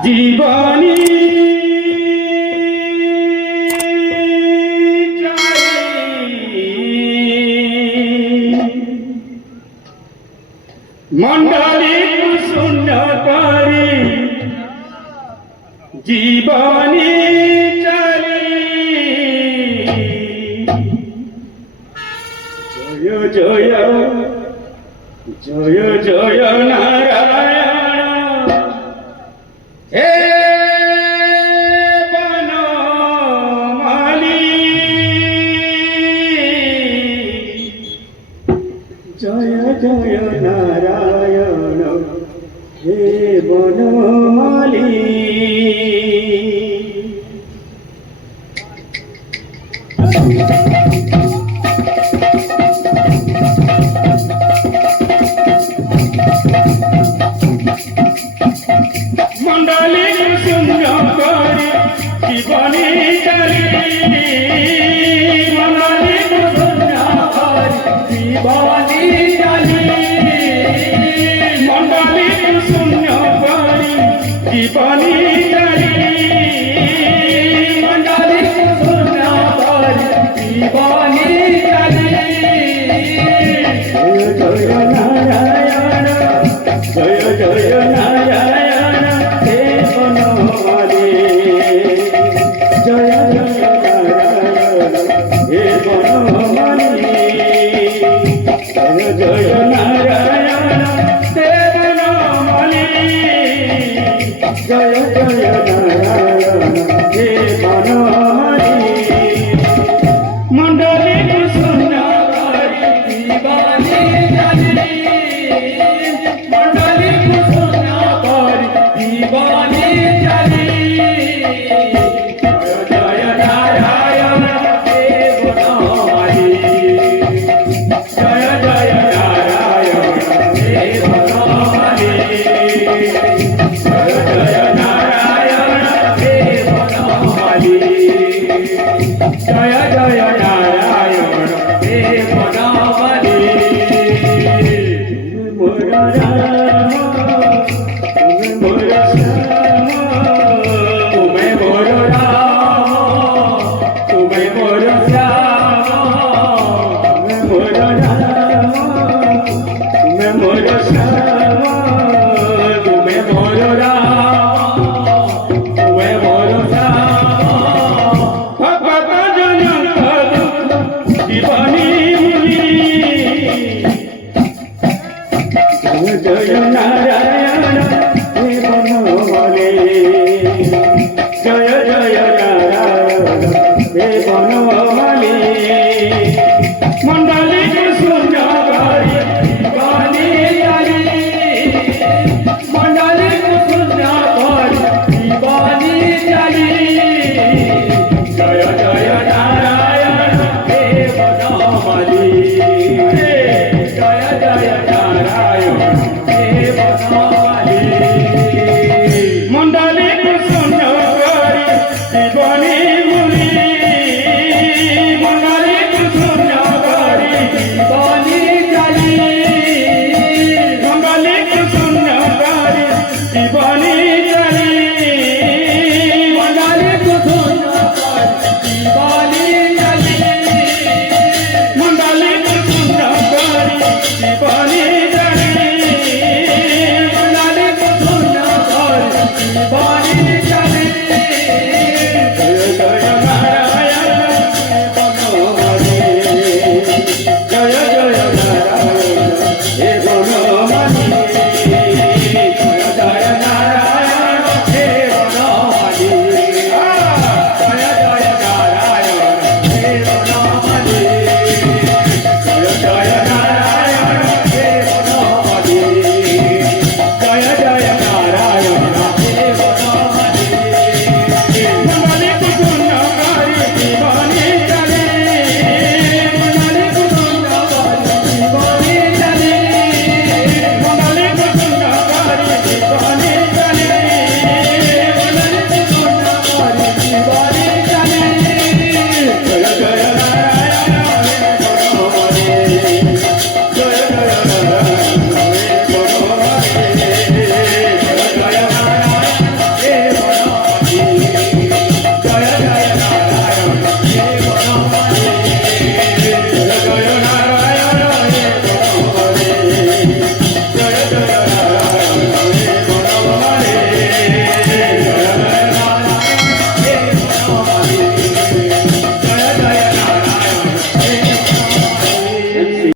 জীবনী মন্ডলী শূন্য করি জীবনী চলি জয় জয় জয় জয় নারায়ণ হে বনমালী জয় জয় নারায়ণ হে বনমালী মন্ডলী শূন্য করে জীবনী চলি মন্ডলী শূন্য করে জীবনী চলি মন্ডলী শূন্য করে জীবনী চলি মন্ডলী শূন্য করে জীবনী চলি জয় জয় নারায়ণ জয় জয় নারায়ণ হে বনমালী জয় জয় নারায়ণ হে বনমালী জয় জয় নারায়ণ হে বনমালী জয় জয় নারায়ণ হে বনমালী মন্ডলী শূন্য করে জীবনী চলি মন্ডলী শূন্য করে জীবনী চলি জয় জয় নারায়ণ হে বনমালী জয় জয় নারায়ণ হে বনমালী জয় জয় নারায়ণ হে বনমালী জয় জয় নারায়ণ হে বনমালী মোর রাম তুমি মোর শ্যাম তুমি মোর রাম তুমি মোর শ্যাম তুমি মোর রাম তুমি মোর শ্যাম তুমি মোর রাম তুমি মোর শ্যাম ভগত জনক জীবনী জয় নারায়ণ হে বনমালী জয় জয় নারায়ণ হে বনমালী মন্ডলী শূন্য করে জীবনী চলি মন্ডলী শূন্য করে জীবনী চলি জয় জয় নারায়ণ হে বনমালী জয় জয় নারায়ণ হে বনমালী মন্ডলী শূন্য করে জীবনী মুলি মন্ডলী শূন্য করে জীবনী চলি মন্ডলী শূন্য করে জীবনী